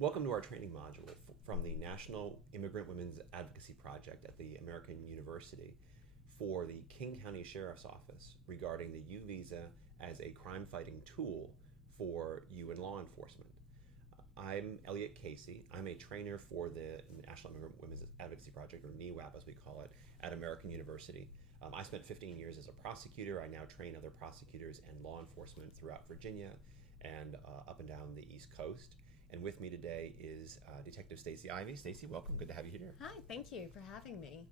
Welcome to our training module from the National Immigrant Women's Advocacy Project at the American University for the King County Sheriff's Office regarding the U visa as a crime-fighting tool for you in law enforcement. I'm Elliot Casey. I'm a trainer for the National Immigrant Women's Advocacy Project, or NEWAP as we call it, at American University. I spent 15 years as a prosecutor. I now train other prosecutors and law enforcement throughout Virginia and up and down the East Coast. And with me today is Detective Stacey Ivey. Stacey, welcome. Good to have you here. Hi, thank you for having me.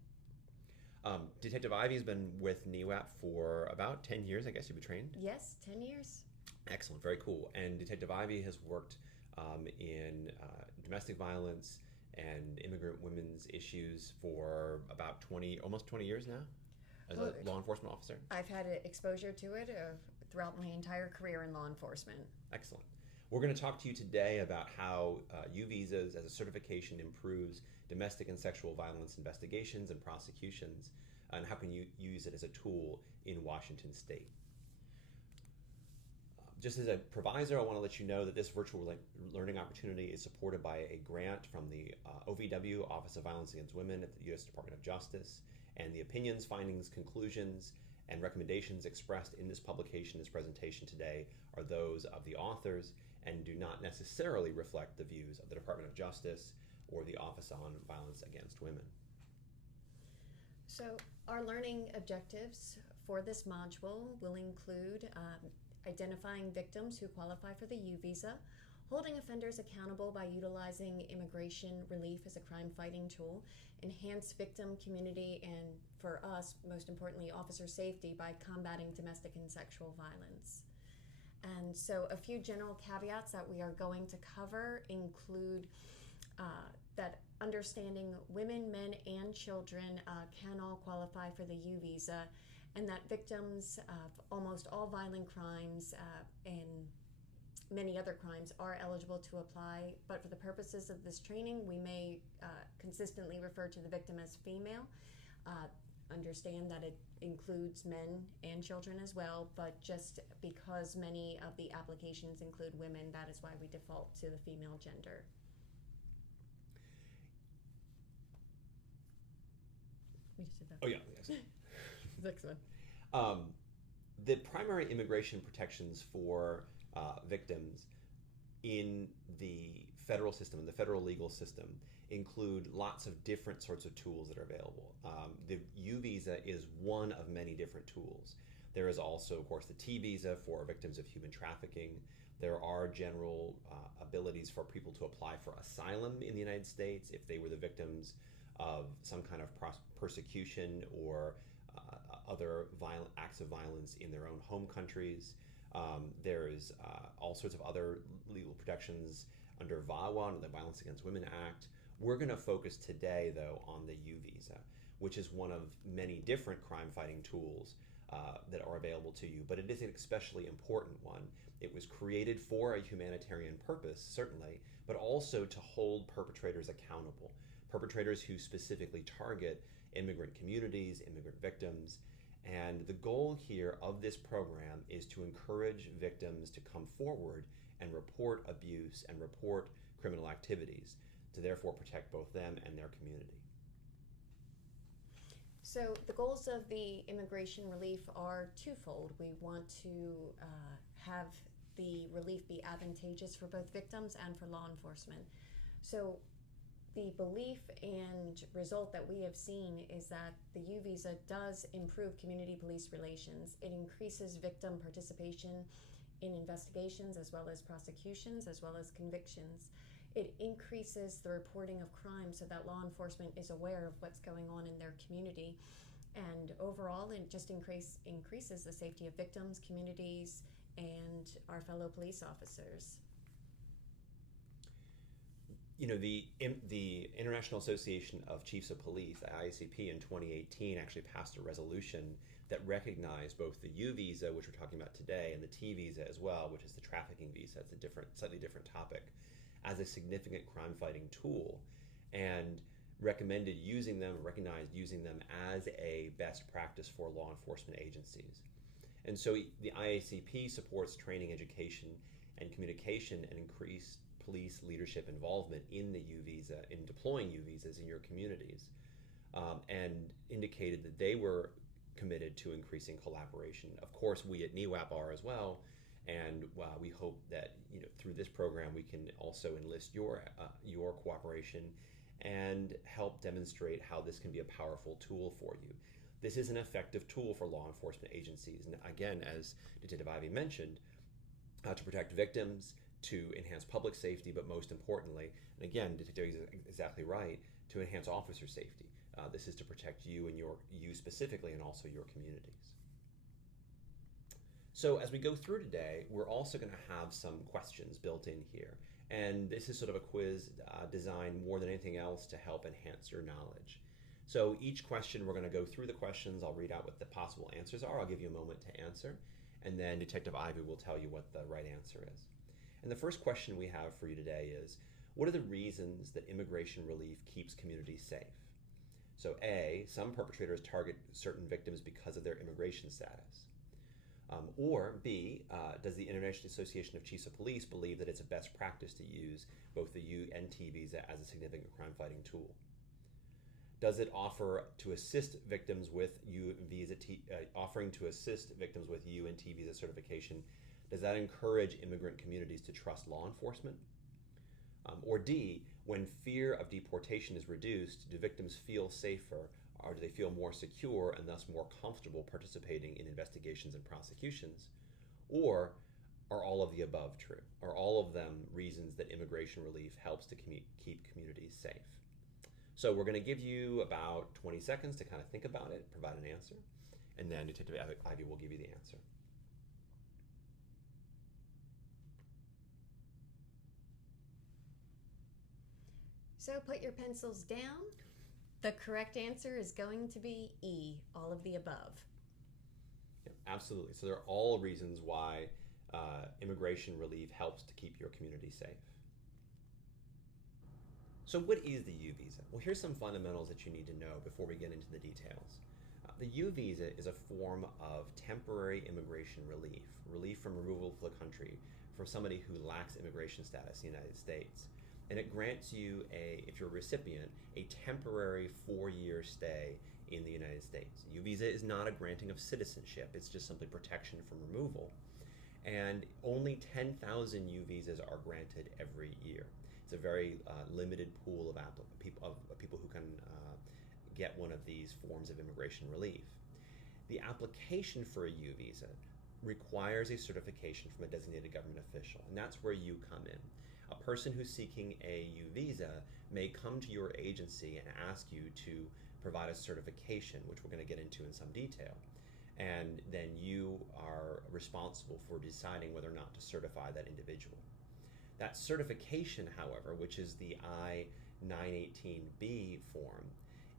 Detective Ivey has been with NEWAP for about 10 years, I guess you've been trained? Yes, 10 years. Excellent, very cool. And Detective Ivey has worked in domestic violence and immigrant women's issues for about almost 20 years now as a law enforcement officer. I've had exposure to it throughout my entire career in law enforcement. Excellent. We're going to talk to you today about how U visas as a certification improves domestic and sexual violence investigations and prosecutions, and how can you use it as a tool in Washington State. Just as a proviso, I want to let you know that this virtual learning opportunity is supported by a grant from the OVW, Office of Violence Against Women at the U.S. Department of Justice, and the opinions, findings, conclusions, and recommendations expressed in this publication, this presentation today, are those of the authors and do not necessarily reflect the views of the Department of Justice or the Office on Violence Against Women. So our learning objectives for this module will include identifying victims who qualify for the U visa, holding offenders accountable by utilizing immigration relief as a crime-fighting tool, enhance victim community, and for us, most importantly, officer safety by combating domestic and sexual violence. And so a few general caveats that we are going to cover include that understanding women, men, and children can all qualify for the U visa, and that victims of almost all violent crimes and many other crimes are eligible to apply, but for the purposes of this training, we may consistently refer to the victim as female. Understand that it includes men and children as well, but just because many of the applications include women, that is why we default to the female gender. We just did that. Oh, yeah. Yes. Excellent. The primary immigration protections for victims in the federal system, in the federal legal system, include lots of different sorts of tools that are available. The U visa is one of many different tools. There is also, of course, the T visa for victims of human trafficking. There are general abilities for people to apply for asylum in the United States if they were the victims of some kind of persecution or other violent acts of violence in their own home countries. There's all sorts of other legal protections under VAWA, under the Violence Against Women Act. We're going to focus today, though, on the U visa, which is one of many different crime-fighting tools that are available to you, but it is an especially important one. It was created for a humanitarian purpose, certainly, but also to hold perpetrators accountable, perpetrators who specifically target immigrant communities, immigrant victims. And the goal here of this program is to encourage victims to come forward and report abuse and report criminal activities, to therefore protect both them and their community. So the goals of the immigration relief are twofold. We want to have the relief be advantageous for both victims and for law enforcement. So the belief and result that we have seen is that the U visa does improve community police relations. It increases victim participation in investigations as well as prosecutions as well as convictions. It increases the reporting of crime so that law enforcement is aware of what's going on in their community. And overall, it just increases the safety of victims, communities, and our fellow police officers. You know, the International Association of Chiefs of Police, the IACP, in 2018 actually passed a resolution that recognized both the U visa, which we're talking about today, and the T visa as well, which is the trafficking visa. It's a slightly different topic, as a significant crime-fighting tool, and recommended using them, recognized using them as a best practice for law enforcement agencies. And so the IACP supports training, education, and communication and increased police leadership involvement in the U visa, in deploying U visas in your communities, and indicated that they were committed to increasing collaboration. Of course, we at NEWAP are as well, and we hope that through this program we can also enlist your cooperation and help demonstrate how this can be a powerful tool for you. This is an effective tool for law enforcement agencies, and again, as Detective Ivy mentioned, to protect victims, to enhance public safety, but most importantly, and again, Detective Ivy is exactly right, to enhance officer safety. This is to protect you and you specifically, and also your communities. So as we go through today, we're also going to have some questions built in here. And this is sort of a quiz designed more than anything else to help enhance your knowledge. So each question, we're going to go through the questions. I'll read out what the possible answers are. I'll give you a moment to answer. And then Detective Ivy will tell you what the right answer is. And the first question we have for you today is, what are the reasons that immigration relief keeps communities safe? So A, some perpetrators target certain victims because of their immigration status. Or B, does the International Association of Chiefs of Police believe that it's a best practice to use both the U and T visa as a significant crime-fighting tool? Does it offer to assist victims with U visa offering to assist victims with U and T visa certification? Does that encourage immigrant communities to trust law enforcement? Or D, when fear of deportation is reduced, do victims feel safer, or do they feel more secure and thus more comfortable participating in investigations and prosecutions? Or are all of the above true? Are all of them reasons that immigration relief helps to keep communities safe? So we're going to give you about 20 seconds to kind of think about it, provide an answer, and then Detective Ivy will give you the answer. So put your pencils down. The correct answer is going to be E, all of the above. Yeah, absolutely. So there are all reasons why immigration relief helps to keep your community safe. So what is the U visa? Well, here's some fundamentals that you need to know before we get into the details. The U visa is a form of temporary immigration relief from removal from the country for somebody who lacks immigration status in the United States. And it grants you, if you're a recipient, a temporary 4-year stay in the United States. U visa is not a granting of citizenship, it's just simply protection from removal. And only 10,000 U visas are granted every year. It's a very limited pool of people who can get one of these forms of immigration relief. The application for a U visa requires a certification from a designated government official, and that's where you come in. A person who's seeking a U visa may come to your agency and ask you to provide a certification, which we're going to get into in some detail. And then you are responsible for deciding whether or not to certify that individual. That certification, however, which is the I-918B form,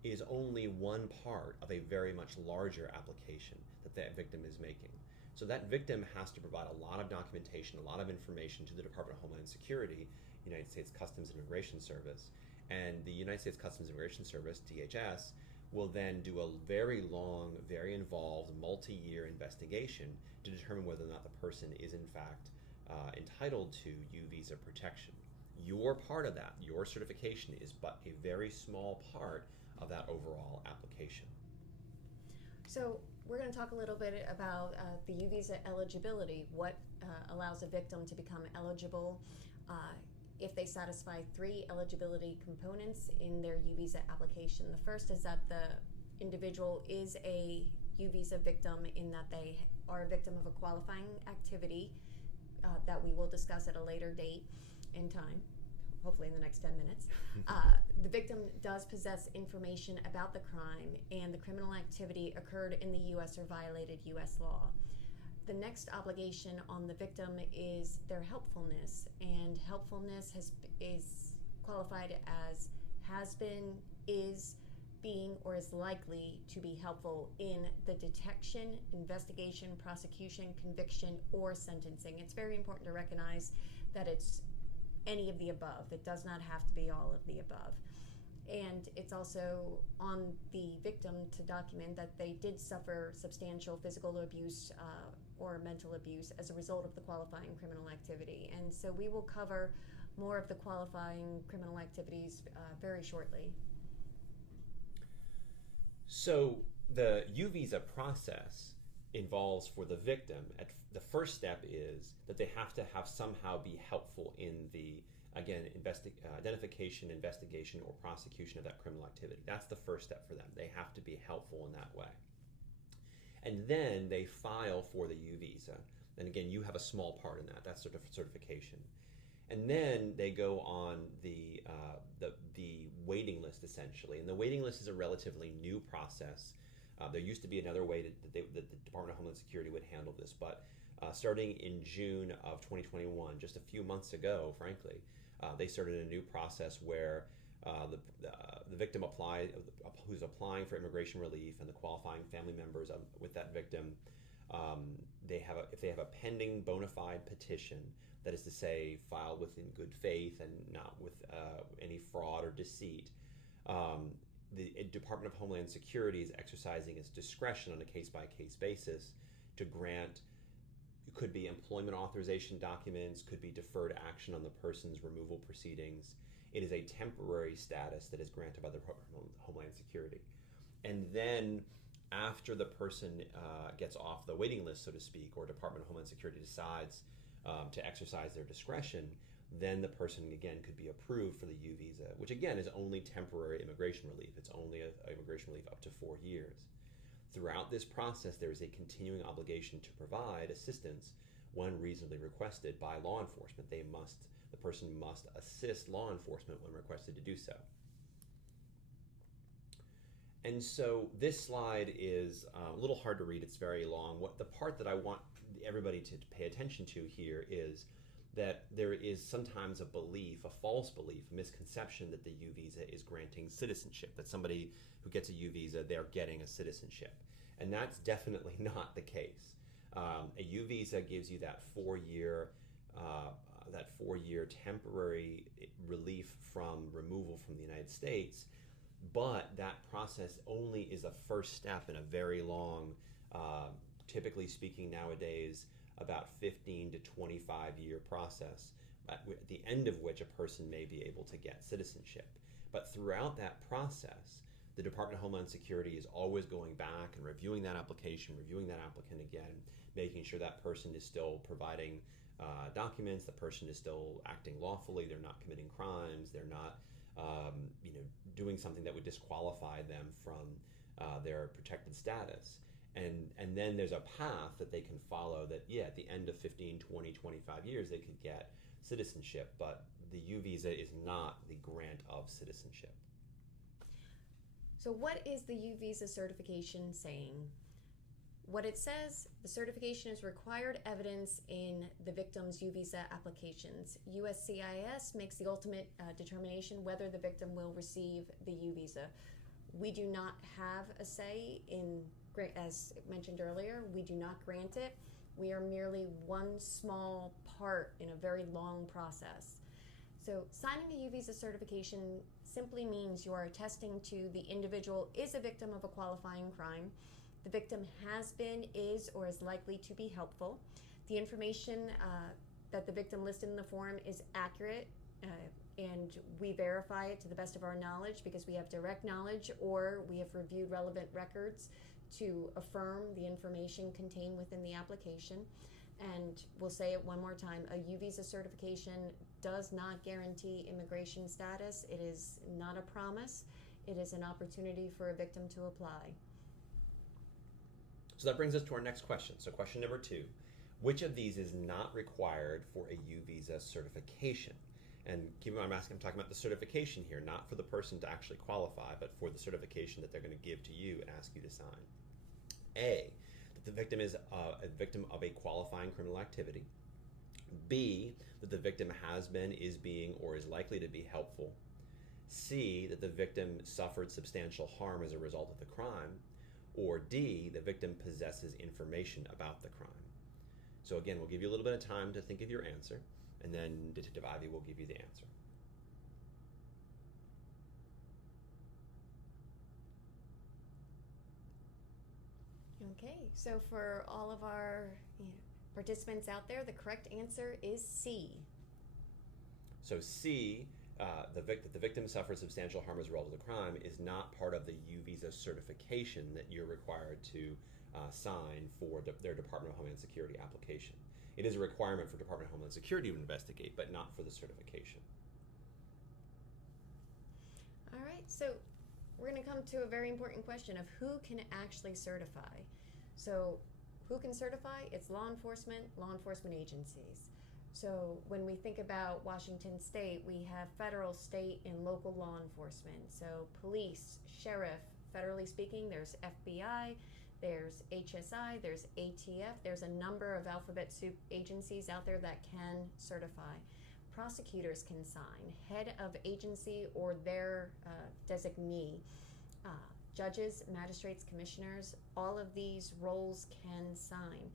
is only one part of a very much larger application that that victim is making. So that victim has to provide a lot of documentation, a lot of information to the Department of Homeland Security, United States Customs and Immigration Service, and the United States Customs and Immigration Service, DHS, will then do a very long, very involved, multi-year investigation to determine whether or not the person is in fact entitled to U visa protection. Your part of that, your certification, is but a very small part of that overall application. So we're going to talk a little bit about the U visa eligibility, what allows a victim to become eligible if they satisfy 3 eligibility components in their U visa application. The first is that the individual is a U visa victim in that they are a victim of a qualifying activity that we will discuss at a later date and time, hopefully in the next 10 minutes. The victim does possess information about the crime and the criminal activity occurred in the U.S. or violated U.S. law. The next obligation on the victim is their helpfulness, and helpfulness is qualified as has been, is, being, or is likely to be helpful in the detection, investigation, prosecution, conviction, or sentencing. It's very important to recognize that it's any of the above. It does not have to be all of the above. And it's also on the victim to document that they did suffer substantial physical abuse or mental abuse as a result of the qualifying criminal activity. And so we will cover more of the qualifying criminal activities very shortly. So the U visa process involves, for the victim, the first step is that they have to somehow be helpful in the, again, identification, investigation, or prosecution of that criminal activity. That's the first step for them. They have to be helpful in that way. And then they file for the U visa. And again, you have a small part in that. That's sort of certification. And then they go on the waiting list, essentially. And the waiting list is a relatively new process. There used to be another way that the Department of Homeland Security would handle this, but starting in June of 2021, just a few months ago, frankly, they started a new process where the victim who's applying for immigration relief, and the qualifying family members with that victim, if they have a pending bona fide petition, that is to say, filed within good faith and not with any fraud or deceit, the Department of Homeland Security is exercising its discretion on a case-by-case basis to grant, it could be employment authorization documents, could be deferred action on the person's removal proceedings. It is a temporary status that is granted by the Department of Homeland Security. And then after the person gets off the waiting list, so to speak, or Department of Homeland Security decides to exercise their discretion, then the person, again, could be approved for the U visa, which, again, is only temporary immigration relief. It's only a immigration relief up to 4 years. Throughout this process, there is a continuing obligation to provide assistance when reasonably requested by law enforcement. The person must assist law enforcement when requested to do so. And so this slide is a little hard to read. It's very long. The part that I want everybody to pay attention to here is that there is sometimes a belief, a false belief, a misconception that the U visa is granting citizenship, that somebody who gets a U visa, they're getting a citizenship. And that's definitely not the case. A U visa gives you that 4-year temporary relief from removal from the United States, but that process only is a first step in a very long, typically speaking nowadays, about 15 to 25-year process, at the end of which a person may be able to get citizenship. But throughout that process, the Department of Homeland Security is always going back and reviewing that application, reviewing that applicant again, making sure that person is still providing documents, the person is still acting lawfully, they're not committing crimes, they're not doing something that would disqualify them from their protected status. And then there's a path that they can follow that, at the end of 15, 20, 25 years, they could get citizenship, but the U visa is not the grant of citizenship. So what is the U visa certification saying? What it says, the certification is required evidence in the victim's U visa applications. USCIS makes the ultimate determination whether the victim will receive the U visa. We do not have a say in, as mentioned earlier, we do not grant it. We are merely one small part in a very long process. So signing a U visa certification simply means you are attesting to the individual is a victim of a qualifying crime. The victim has been, is, or is likely to be helpful. The information that the victim listed in the form is accurate, and we verify it to the best of our knowledge because we have direct knowledge or we have reviewed relevant records to affirm the information contained within the application. And we'll say it one more time, a U visa certification does not guarantee immigration status. It is not a promise. It is an opportunity for a victim to apply. So that brings us to our next question. So question number 2, which of these is not required for a U visa certification? And keep in mind, I'm talking about the certification here, not for the person to actually qualify, but for the certification that they're going to give to you and ask you to sign. A, that the victim is a victim of a qualifying criminal activity. B, that the victim has been, is being, or is likely to be helpful. C, that the victim suffered substantial harm as a result of the crime. Or D, the victim possesses information about the crime. So again, we'll give you a little bit of time to think of your answer, and then Detective Ivy will give you the answer. Okay, so for all of our participants out there, the correct answer is C. So C, the victim suffers substantial harm as a result of the crime, is not part of the U visa certification that you're required to sign for their Department of Homeland Security application. It is a requirement for Department of Homeland Security to investigate, but not for the certification. All right, so we're going to come to a very important question of who can actually certify. So who can certify? It's law enforcement agencies. So when we think about Washington State, we have federal, state, and local law enforcement. So police, sheriff, federally speaking, there's FBI, there's HSI, there's ATF, there's a number of alphabet soup agencies out there that can certify. Prosecutors can sign, head of agency or their designee. Judges, magistrates, commissioners, all of these roles can sign.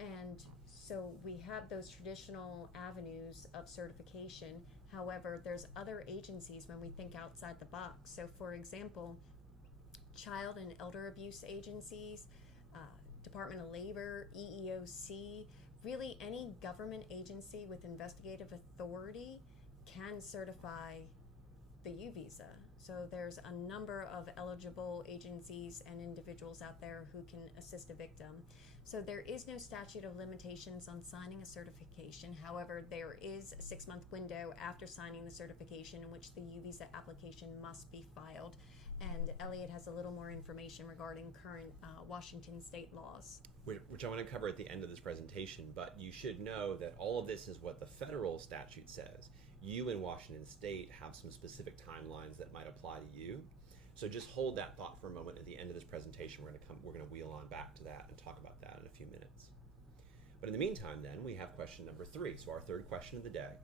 And so we have those traditional avenues of certification. However, there's other agencies when we think outside the box. So for example, child and elder abuse agencies, Department of Labor, EEOC, really any government agency with investigative authority can certify the U visa. So there's a number of eligible agencies and individuals out there who can assist a victim. So there is no statute of limitations on signing a certification. However, there is a 6-month window after signing the certification in which the U visa application must be filed. And Elliot has a little more information regarding current Washington state laws. Which I want to cover at the end of this presentation, but you should know that all of this is what the federal statute says. You in Washington State have some specific timelines that might apply to you. So just hold that thought for a moment. At the end of this presentation, we're going to wheel on back to that and talk about that in a few minutes. But in the meantime, then, we have question number 3. So our third question of the day: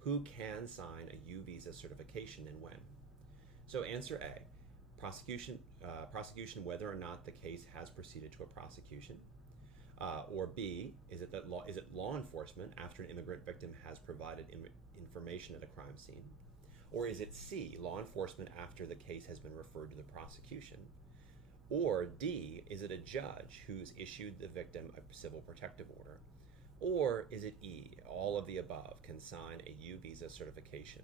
who can sign a U visa certification and when? So answer A: prosecution, whether or not the case has proceeded to a prosecution. Or B, is it law enforcement after an immigrant victim has provided information at a crime scene? Or is it C, law enforcement after the case has been referred to the prosecution? Or D, is it a judge who's issued the victim a civil protective order? Or is it E, all of the above can sign a U visa certification?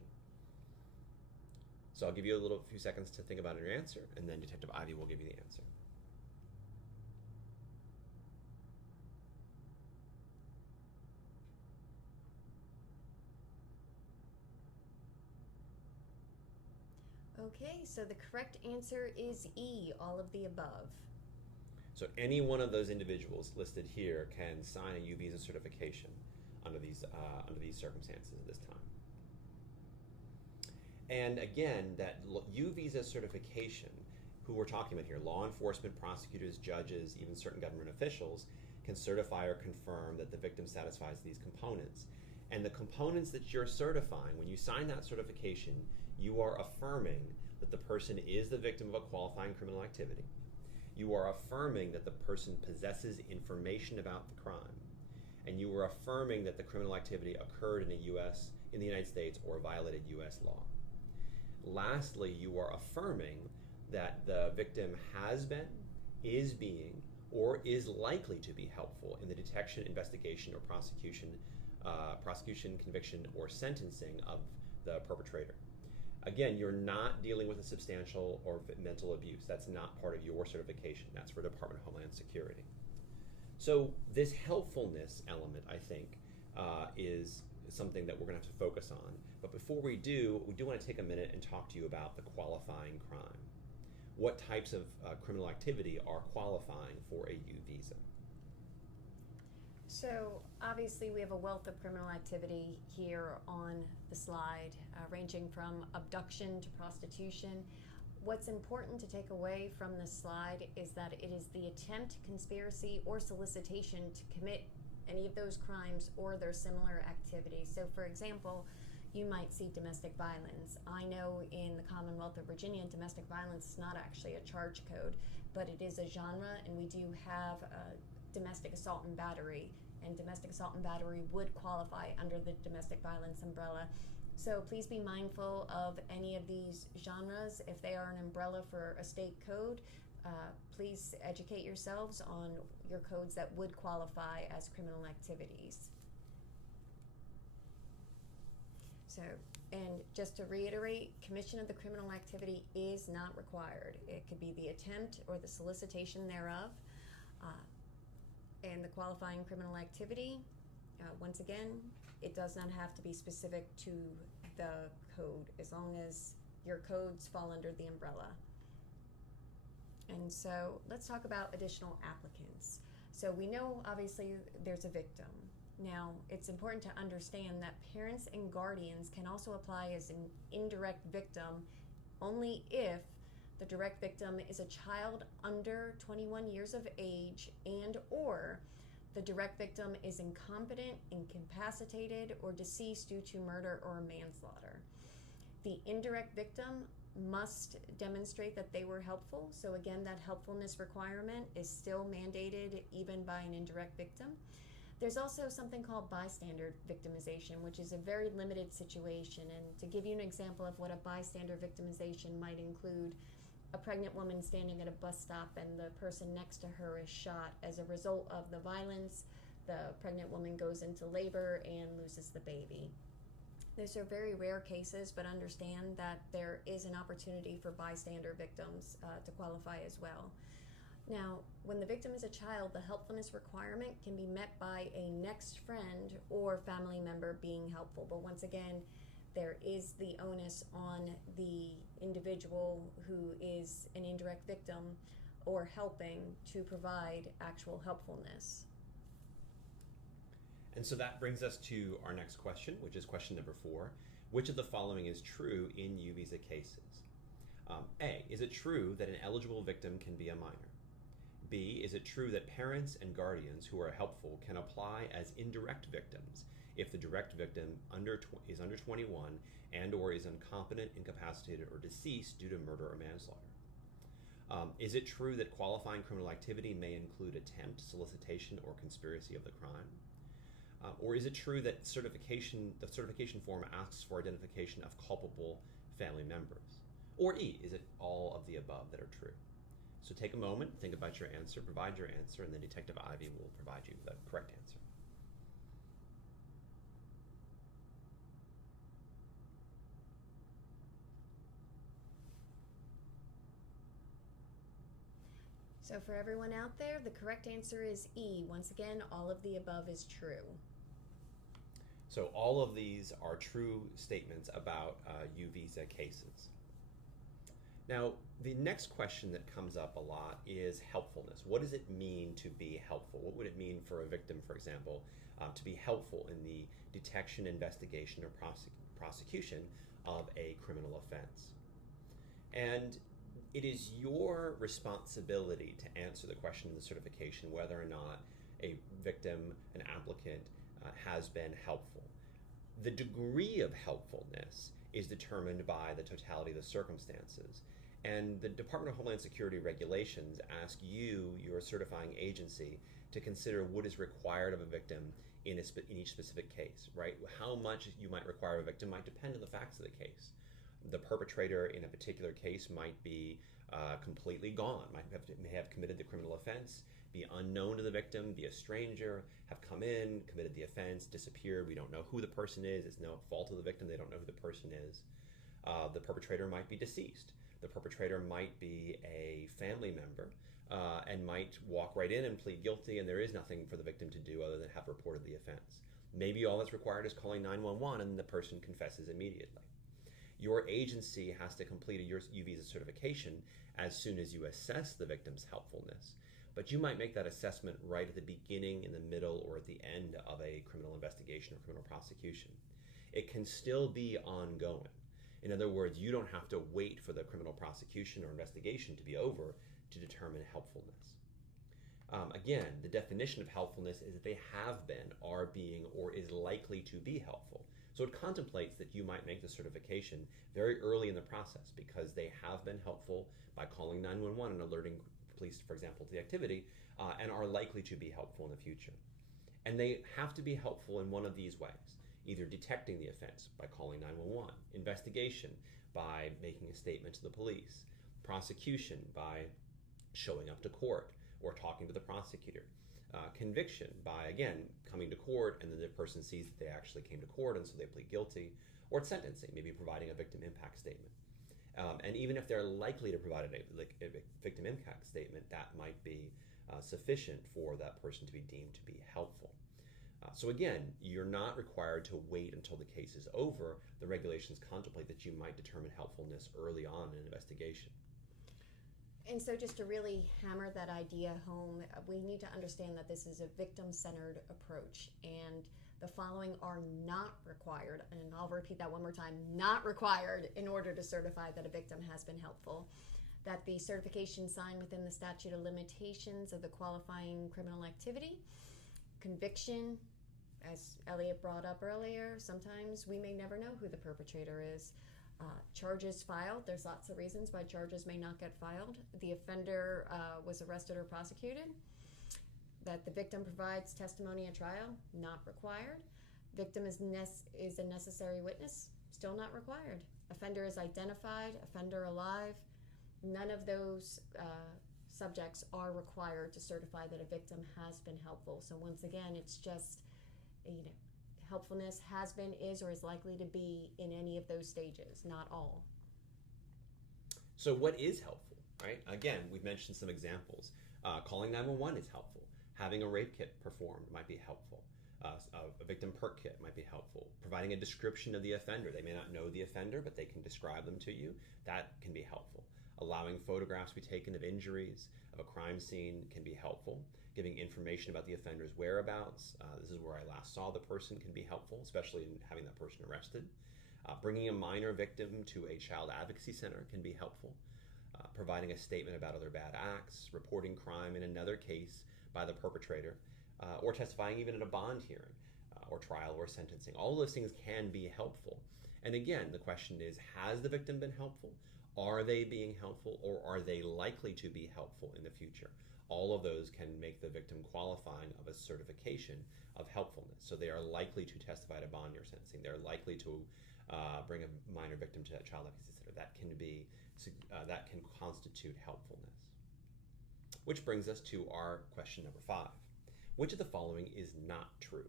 So I'll give you a few seconds to think about your answer, and then Detective Ivy will give you the answer. Okay, so the correct answer is E, all of the above. So any one of those individuals listed here can sign a U visa certification under these circumstances at this time. And again, that U visa certification, who we're talking about here, law enforcement, prosecutors, judges, even certain government officials, can certify or confirm that the victim satisfies these components. And the components that you're certifying, when you sign that certification, you are affirming that the person is the victim of a qualifying criminal activity. You are affirming that the person possesses information about the crime. And you are affirming that the criminal activity occurred in the United States or violated U.S. law. Lastly, you are affirming that the victim has been, is being, or is likely to be helpful in the detection, investigation, or prosecution, conviction, or sentencing of the perpetrator. Again, you're not dealing with a substantial or mental abuse. That's not part of your certification. That's for Department of Homeland Security. So this helpfulness element, I think, is something that we're going to have to focus on. But before we do want to take a minute and talk to you about the qualifying crime. What types of criminal activity are qualifying for a U visa? So obviously we have a wealth of criminal activity here on the slide, ranging from abduction to prostitution. What's important to take away from this slide is that it is the attempt, conspiracy, or solicitation to commit any of those crimes or their similar activities. So for example, you might see domestic violence. I know in the Commonwealth of Virginia, domestic violence is not actually a charge code, but it is a genre, and we do have domestic assault and battery, and domestic assault and battery would qualify under the domestic violence umbrella. So please be mindful of any of these genres. If they are an umbrella for a state code, please educate yourselves on your codes that would qualify as criminal activities. So, and just to reiterate, commission of the criminal activity is not required. It could be the attempt or the solicitation thereof. And the qualifying criminal activity, once again, it does not have to be specific to the code as long as your codes fall under the umbrella. And so let's talk about additional applicants. So we know obviously there's a victim. Now it's important to understand that parents and guardians can also apply as an indirect victim only if the direct victim is a child under 21 years of age and or the direct victim is incompetent, incapacitated, or deceased due to murder or manslaughter. The indirect victim must demonstrate that they were helpful. So again, that helpfulness requirement is still mandated even by an indirect victim. There's also something called bystander victimization, which is a very limited situation. And to give you an example of what a bystander victimization might include, a pregnant woman standing at a bus stop and the person next to her is shot. As a result of the violence, the pregnant woman goes into labor and loses the baby. Those are very rare cases, but understand that there is an opportunity for bystander victims to qualify as well. Now, when the victim is a child, the helpfulness requirement can be met by a next friend or family member being helpful. But once again, there is the onus on the individual who is an indirect victim or helping to provide actual helpfulness. And so that brings us to our next question, which is question number 4. Which of the following is true in U visa cases? A, is it true that an eligible victim can be a minor? B, is it true that parents and guardians who are helpful can apply as indirect victims if the direct victim is under 21 and or is incompetent, incapacitated, or deceased due to murder or manslaughter? Is it true that qualifying criminal activity may include attempt, solicitation, or conspiracy of the crime? Or is it true that the certification form asks for identification of culpable family members? Or E, is it all of the above that are true? So take a moment, think about your answer, provide your answer, and then Detective Ivy will provide you the correct answer. So for everyone out there, the correct answer is E. Once again, all of the above is true. So all of these are true statements about U visa cases. Now, the next question that comes up a lot is helpfulness. What does it mean to be helpful? What would it mean for a victim, for example, to be helpful in the detection, investigation, or prosecution of a criminal offense? And it is your responsibility to answer the question in the certification whether or not a victim, an applicant, has been helpful. The degree of helpfulness is determined by the totality of the circumstances. And the Department of Homeland Security regulations ask you, your certifying agency, to consider what is required of a victim in each specific case, right? How much you might require of a victim might depend on the facts of the case. The perpetrator in a particular case might be completely gone, may have committed the criminal offense, be unknown to the victim, be a stranger, have come in, committed the offense, disappeared. We don't know who the person is. It's no fault of the victim. They don't know who the person is. The perpetrator might be deceased. The perpetrator might be a family member and might walk right in and plead guilty, and there is nothing for the victim to do other than have reported the offense. Maybe all that's required is calling 911 and the person confesses immediately. Your agency has to complete a U visa certification as soon as you assess the victim's helpfulness. But you might make that assessment right at the beginning, in the middle, or at the end of a criminal investigation or criminal prosecution. It can still be ongoing. In other words, you don't have to wait for the criminal prosecution or investigation to be over to determine helpfulness. Again, the definition of helpfulness is that they have been, are being, or is likely to be helpful. So it contemplates that you might make the certification very early in the process because they have been helpful by calling 911 and alerting police, for example, to the activity, and are likely to be helpful in the future. And they have to be helpful in one of these ways, either detecting the offense by calling 911, investigation by making a statement to the police, prosecution by showing up to court or talking to the prosecutor. Conviction by, again, coming to court and then the person sees that they actually came to court and so they plead guilty. Or it's sentencing, maybe providing a victim impact statement. And even if they're likely to provide a victim impact statement, that might be sufficient for that person to be deemed to be helpful. So again, you're not required to wait until the case is over. The regulations contemplate that you might determine helpfulness early on in an investigation. And so just to really hammer that idea home, we need to understand that this is a victim-centered approach, and the following are not required, and I'll repeat that one more time, not required in order to certify that a victim has been helpful. That the certification signed within the statute of limitations of the qualifying criminal activity, conviction, as Elliot brought up earlier, sometimes we may never know who the perpetrator is. Charges filed, there's lots of reasons why charges may not get filed. The offender was arrested or prosecuted. That the victim provides testimony at trial, not required. Victim is a necessary witness, still not required. Offender is identified, offender alive. None of those subjects are required to certify that a victim has been helpful. So once again, it's just, helpfulness has been, is, or is likely to be in any of those stages, not all. So what is helpful, right? Again, we've mentioned some examples. Calling 911 is helpful. Having a rape kit performed might be helpful. A victim perk kit might be helpful. Providing a description of the offender. They may not know the offender, but they can describe them to you. That can be helpful. Allowing photographs to be taken of injuries, of a crime scene can be helpful. Giving information about the offender's whereabouts. This is where I last saw the person can be helpful, especially in having that person arrested. Bringing a minor victim to a child advocacy center can be helpful. Providing a statement about other bad acts, reporting crime in another case by the perpetrator, or testifying even at a bond hearing, or trial or sentencing. All of those things can be helpful. And again, the question is, has the victim been helpful? Are they being helpful, or are they likely to be helpful in the future? All of those can make the victim qualifying of a certification of helpfulness. So they are likely to testify at a bond or sentencing. They're likely to bring a minor victim to a child advocacy center. That can constitute helpfulness. Which brings us to our question number 5. Which of the following is not true?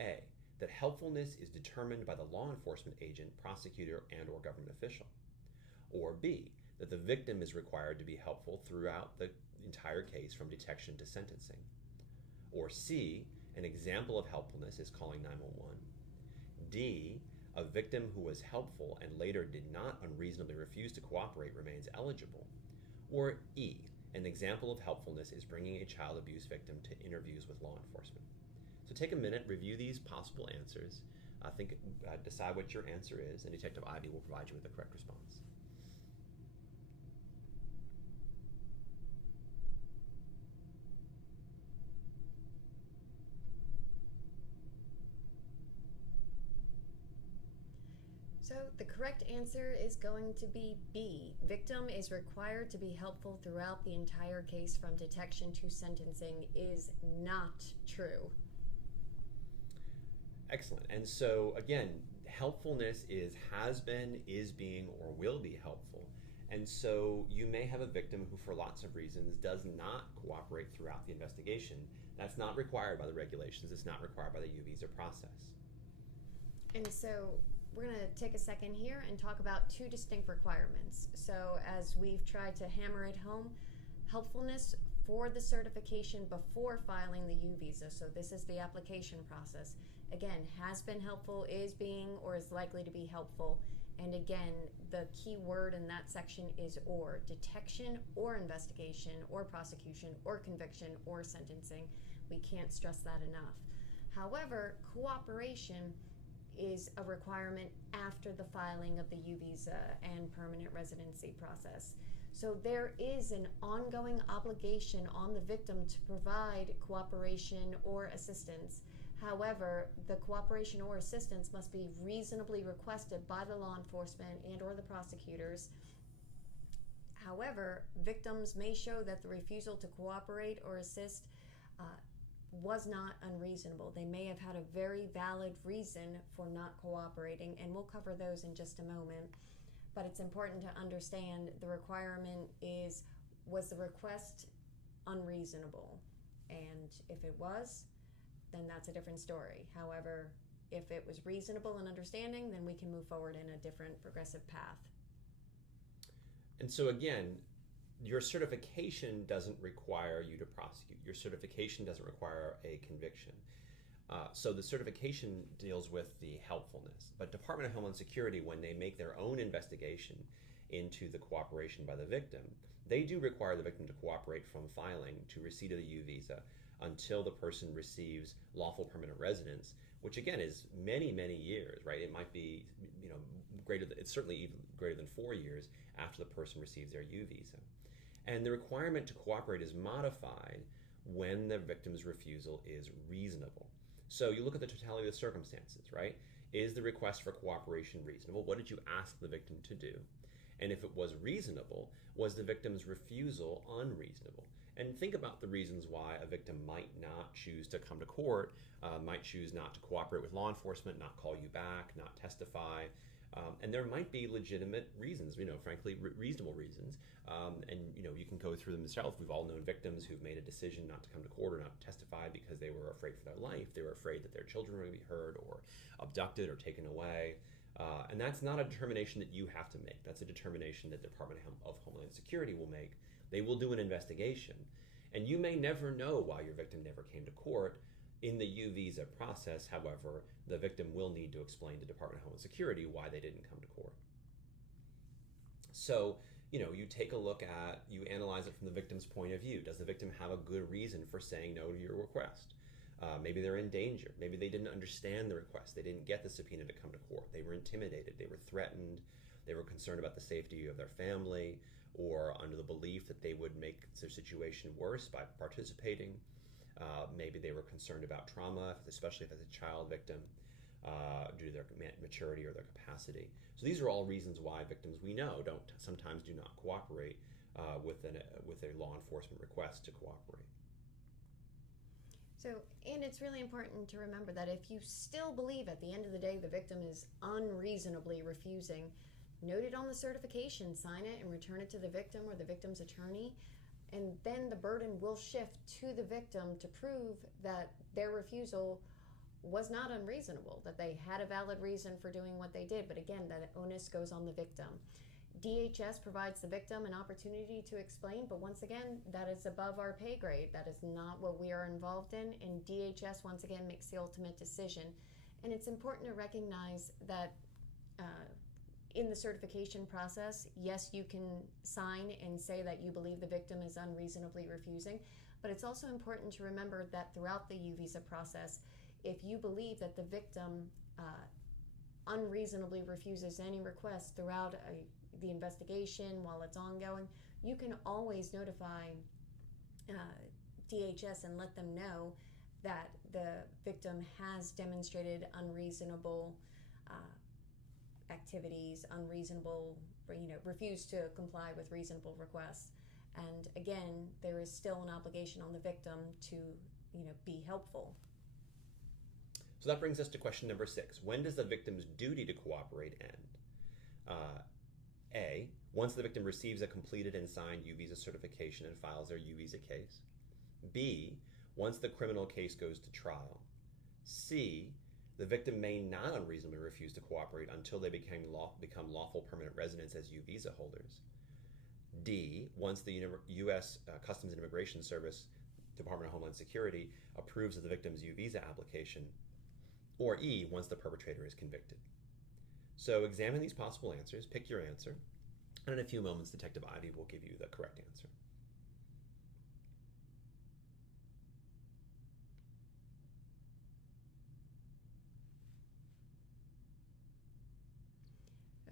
A, that helpfulness is determined by the law enforcement agent, prosecutor, and or government official. Or B, that the victim is required to be helpful throughout the entire case from detection to sentencing. Or C, an example of helpfulness is calling 911. D, a victim who was helpful and later did not unreasonably refuse to cooperate remains eligible. Or E, an example of helpfulness is bringing a child abuse victim to interviews with law enforcement. So take a minute, review these possible answers, decide what your answer is, and Detective Ivy will provide you with the correct response. So the correct answer is going to be B. Victim is required to be helpful throughout the entire case from detection to sentencing is not true. Excellent. And so again, helpfulness has been, is being, or will be helpful. And so you may have a victim who for lots of reasons does not cooperate throughout the investigation. That's not required by the regulations. It's not required by the U visa process. And so we're going to take a second here and talk about 2 distinct requirements. So as we've tried to hammer it home, helpfulness for the certification before filing the U visa. So this is the application process. Again, has been helpful, is being, or is likely to be helpful. And again, the key word in that section is or. Detection or investigation or prosecution or conviction or sentencing. We can't stress that enough. However, cooperation is a requirement after the filing of the U visa and permanent residency process. So there is an ongoing obligation on the victim to provide cooperation or assistance. However, the cooperation or assistance must be reasonably requested by the law enforcement and or the prosecutors. However, victims may show that the refusal to cooperate or assist was not unreasonable. They may have had a very valid reason for not cooperating, and we'll cover those in just a moment. But it's important to understand the requirement is was the request unreasonable? And if it was, then that's a different story. However, if it was reasonable and understanding, then we can move forward in a different progressive path. And so again, your certification doesn't require you to prosecute. Your certification doesn't require a conviction. So the certification deals with the helpfulness. But Department of Homeland Security, when they make their own investigation into the cooperation by the victim, they do require the victim to cooperate from filing to receipt of the U visa until the person receives lawful permanent residence, which again is many, many years, right? It might be, it's certainly even greater than 4 years after the person receives their U visa. And the requirement to cooperate is modified when the victim's refusal is reasonable. So you look at the totality of the circumstances, right? Is the request for cooperation reasonable? What did you ask the victim to do? And if it was reasonable, was the victim's refusal unreasonable? And think about the reasons why a victim might not choose to come to court, might choose not to cooperate with law enforcement, not call you back, not testify. And there might be legitimate reasons, frankly, reasonable reasons. And you can go through them yourself. We've all known victims who've made a decision not to come to court or not to testify because they were afraid for their life. They were afraid that their children were going to be hurt or abducted or taken away. And that's not a determination that you have to make. That's a determination that the Department of Homeland Security will make. They will do an investigation. And you may never know why your victim never came to court. In the U visa process, however, the victim will need to explain to Department of Homeland Security why they didn't come to court. So, you take a look at, you analyze it from the victim's point of view. Does the victim have a good reason for saying no to your request? Maybe they're in danger. Maybe they didn't understand the request. They didn't get the subpoena to come to court. They were intimidated. They were threatened. They were concerned about the safety of their family, or under the belief that they would make their situation worse by participating. Maybe they were concerned about trauma, especially if it's a child victim, due to their maturity or their capacity. So these are all reasons why victims we know sometimes do not cooperate with a law enforcement request to cooperate. So, and it's really important to remember that if you still believe at the end of the day the victim is unreasonably refusing, note it on the certification, sign it, and return it to the victim or the victim's attorney. And then the burden will shift to the victim to prove that their refusal was not unreasonable, that they had a valid reason for doing what they did. But again, that onus goes on the victim. DHS provides the victim an opportunity to explain, but once again, that is above our pay grade. That is not what we are involved in, and DHS once again makes the ultimate decision. And it's important to recognize that in the certification process, yes, you can sign and say that you believe the victim is unreasonably refusing, but it's also important to remember that throughout the U visa process, if you believe that the victim unreasonably refuses any request throughout the investigation while it's ongoing, you can always notify DHS and let them know that the victim has demonstrated unreasonable activities, refused to comply with reasonable requests. And again, there is still an obligation on the victim to, be helpful. So that brings us to question number 6. When does the victim's duty to cooperate end? A, once the victim receives a completed and signed U visa certification and files their U visa case. B, once the criminal case goes to trial. C, the victim may not unreasonably refuse to cooperate until they become lawful permanent residents as U visa holders. D, once the U.S. Customs and Immigration Service, Department of Homeland Security, approves of the victim's U visa application. Or E, once the perpetrator is convicted. So examine these possible answers, pick your answer, and in a few moments, Detective Ivy will give you the correct answer.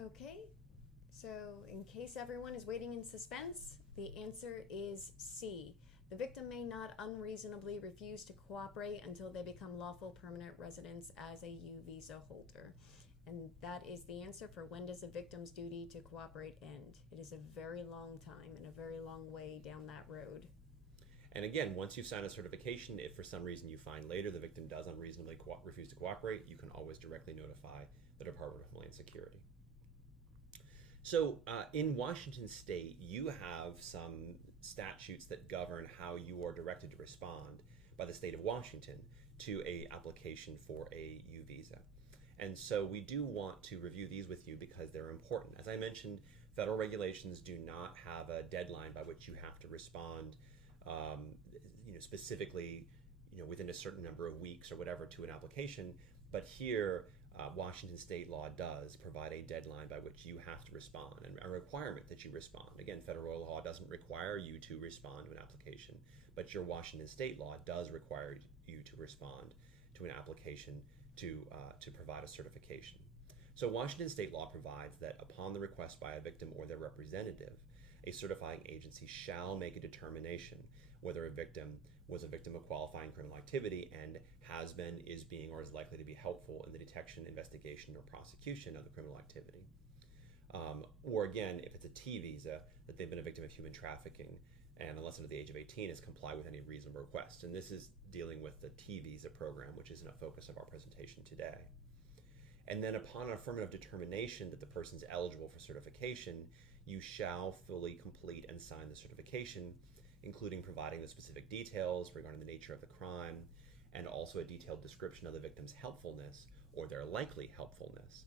Okay, so in case everyone is waiting in suspense, the answer is C. The victim may not unreasonably refuse to cooperate until they become lawful permanent residents as a U visa holder. And that is the answer for when does a victim's duty to cooperate end. It is a very long time and a very long way down that road. And again, once you've signed a certification, if for some reason you find later the victim does unreasonably refuse to cooperate, you can always directly notify the Department of Homeland Security. So in Washington State, you have some statutes that govern how you are directed to respond by the state of Washington to a application for a U visa. And so we do want to review these with you because they're important. As I mentioned, federal regulations do not have a deadline by which you have to respond, specifically, within a certain number of weeks or whatever to an application. But here, Washington state law does provide a deadline by which you have to respond and a requirement that you respond. Again, federal law doesn't require you to respond to an application, but your Washington state law does require you to respond to an application to provide a certification. So Washington state law provides that upon the request by a victim or their representative, a certifying agency shall make a determination whether a victim was a victim of qualifying criminal activity and has been, is being, or is likely to be helpful in the detection, investigation, or prosecution of the criminal activity. Or again, if it's a T visa, that they've been a victim of human trafficking and unless under the age of 18 has complied with any reasonable request. And this is dealing with the T visa program, which isn't a focus of our presentation today. And then upon an affirmative determination that the person's eligible for certification, you shall fully complete and sign the certification, including providing the specific details regarding the nature of the crime and also a detailed description of the victim's helpfulness or their likely helpfulness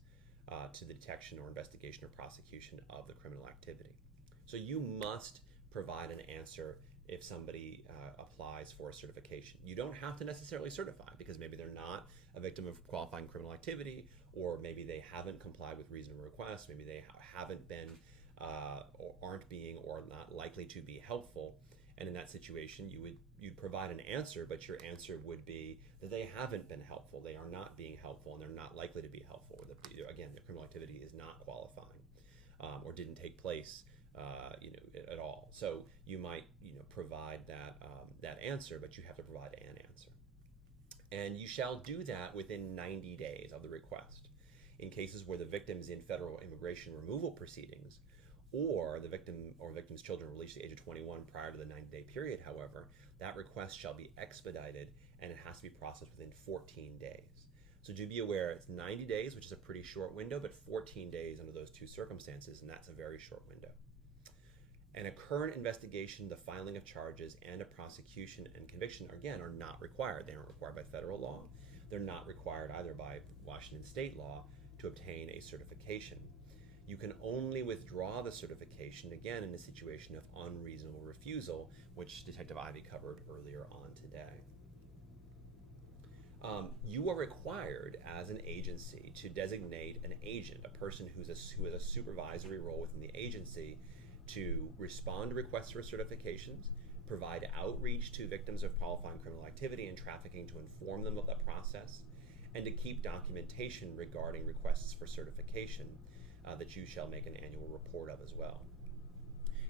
to the detection or investigation or prosecution of the criminal activity. So you must provide an answer if somebody applies for a certification. You don't have to necessarily certify because maybe they're not a victim of qualifying criminal activity, or maybe they haven't complied with reasonable requests, maybe they haven't been or aren't being or not likely to be helpful. And in that situation, you'd provide an answer, but your answer would be that they haven't been helpful, they are not being helpful, and they're not likely to be helpful. Or again, the criminal activity is not qualifying or didn't take place at all. So you might provide that answer, but you have to provide an answer. And you shall do that within 90 days of the request. In cases where the victim is in federal immigration removal proceedings, or the victim or victim's children were reached the age of 21 prior to the 90-day period, however, that request shall be expedited and it has to be processed within 14 days. So do be aware it's 90 days, which is a pretty short window, but 14 days under those two circumstances, and that's a very short window. And a current investigation, the filing of charges, and a prosecution and conviction, again, are not required. They aren't required by federal law. They're not required either by Washington state law to obtain a certification. You can only withdraw the certification, again, in a situation of unreasonable refusal, which Detective Ivey covered earlier on today. You are required as an agency to designate an agent, a person who has a supervisory role within the agency, to respond to requests for certifications, provide outreach to victims of qualifying criminal activity and trafficking to inform them of the process, and to keep documentation regarding requests for certification that you shall make an annual report of as well.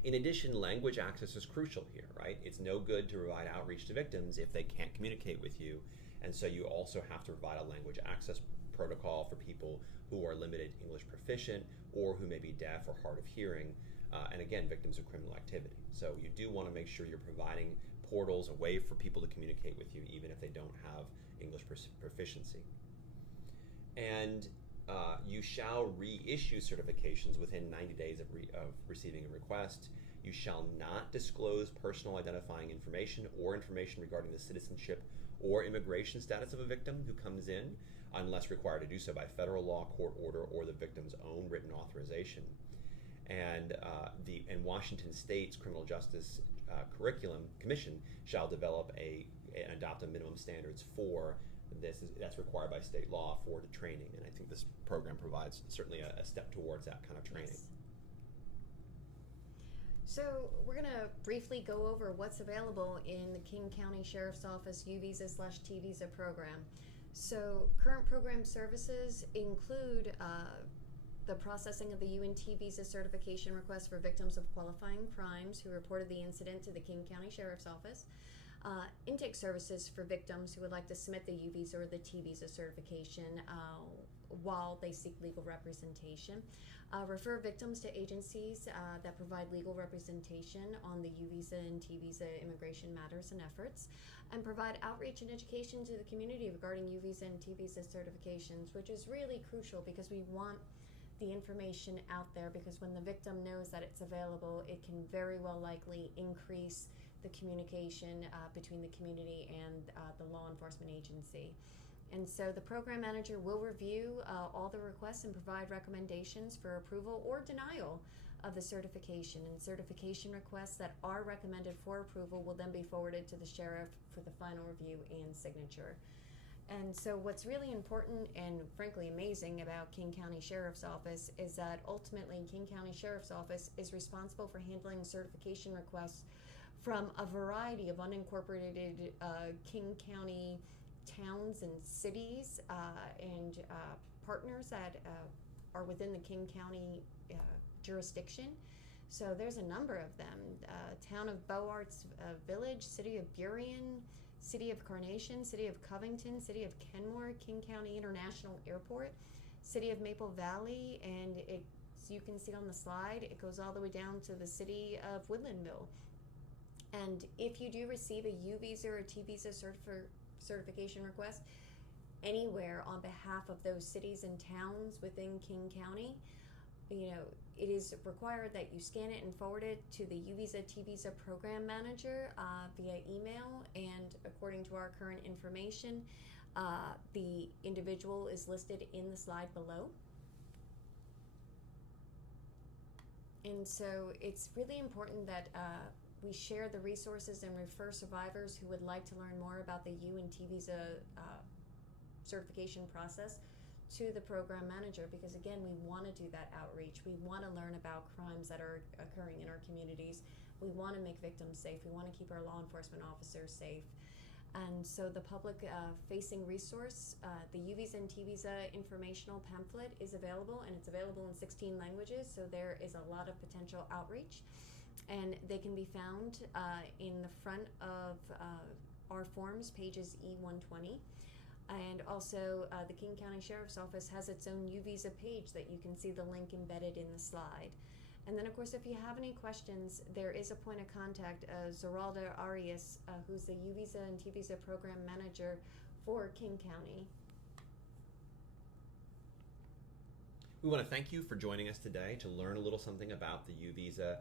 In addition, language access is crucial here, right? It's no good to provide outreach to victims if they can't communicate with you, and so you also have to provide a language access protocol for people who are limited English proficient or who may be deaf or hard of hearing, and again, victims of criminal activity. So you do want to make sure you're providing portals, a way for people to communicate with you even if they don't have English proficiency. And you shall reissue certifications within 90 days of receiving a request. You shall not disclose personal identifying information or information regarding the citizenship or immigration status of a victim who comes in unless required to do so by federal law, court order, or the victim's own written authorization. And Washington State's Criminal Justice Curriculum Commission shall develop and adopt a minimum standards for this. That's required by state law for the training, and I think this program provides certainly a step towards that kind of training. Yes. So we're going to briefly go over what's available in the King County Sheriff's Office U-Visa/T Visa program. So current program services include the processing of the UNT visa certification request for victims of qualifying crimes who reported the incident to the King County Sheriff's Office. Intake services for victims who would like to submit the U visa or the T visa certification while they seek legal representation. Refer victims to agencies that provide legal representation on the U visa and T visa immigration matters and efforts, and provide outreach and education to the community regarding U visa and T visa certifications, which is really crucial because we want the information out there, because when the victim knows that it's available, it can very well likely increase the communication between the community and the law enforcement agency. And so the program manager will review all the requests and provide recommendations for approval or denial of the certification. And certification requests that are recommended for approval will then be forwarded to the sheriff for the final review and signature. And so what's really important and frankly amazing about King County Sheriff's Office is that ultimately King County Sheriff's Office is responsible for handling certification requests from a variety of unincorporated King County towns and cities and partners that are within the King County jurisdiction. So there's a number of them. Town of Beauart's Village, City of Burien, City of Carnation, City of Covington, City of Kenmore, King County International Airport, City of Maple Valley, and you can see on the slide, it goes all the way down to the City of Woodlandville. And if you do receive a U visa or a T visa certification request anywhere on behalf of those cities and towns within King County, it is required that you scan it and forward it to the U visa T visa program manager via email. And according to our current information, the individual is listed in the slide below. And so it's really important that we share the resources and refer survivors who would like to learn more about the U and T visa certification process to the program manager, because again, we want to do that outreach. We want to learn about crimes that are occurring in our communities. We want to make victims safe. We want to keep our law enforcement officers safe. And so the public facing resource, the U visa and T visa informational pamphlet is available, and it's available in 16 languages, so there is a lot of potential outreach. And they can be found in the front of our forms, pages E120. And also, the King County Sheriff's Office has its own U visa page that you can see the link embedded in the slide. And then, of course, if you have any questions, there is a point of contact, Zoralda Arias, who's the U visa and T visa program manager for King County. We want to thank you for joining us today to learn a little something about the U visa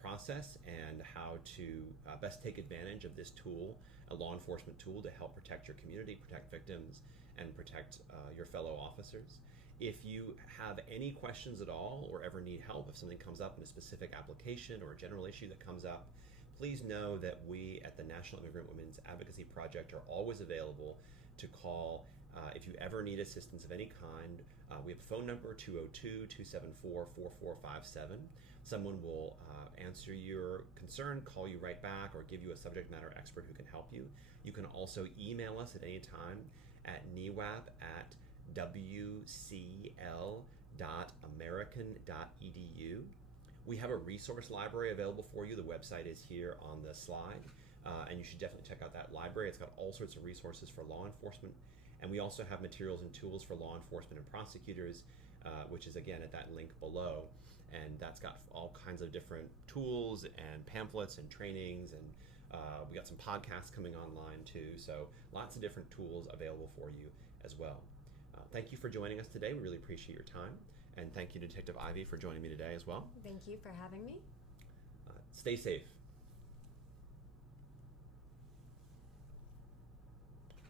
process and how to best take advantage of this tool, a law enforcement tool to help protect your community, protect victims, and protect your fellow officers. If you have any questions at all or ever need help, if something comes up in a specific application or a general issue that comes up, please know that we at the National Immigrant Women's Advocacy Project are always available to call if you ever need assistance of any kind. We have a phone number, 202-274-4457. Someone will answer your concern, call you right back, or give you a subject matter expert who can help you. You can also email us at any time at nwap@wcl.american.edu. We have a resource library available for you. The website is here on the slide, and you should definitely check out that library. It's got all sorts of resources for law enforcement, and we also have materials and tools for law enforcement and prosecutors, which is again at that link below. And that's got all kinds of different tools and pamphlets and trainings, and we got some podcasts coming online too. So lots of different tools available for you as well. Thank you for joining us today. We really appreciate your time. And thank you to Detective Ivy for joining me today as well. Thank you for having me. Stay safe.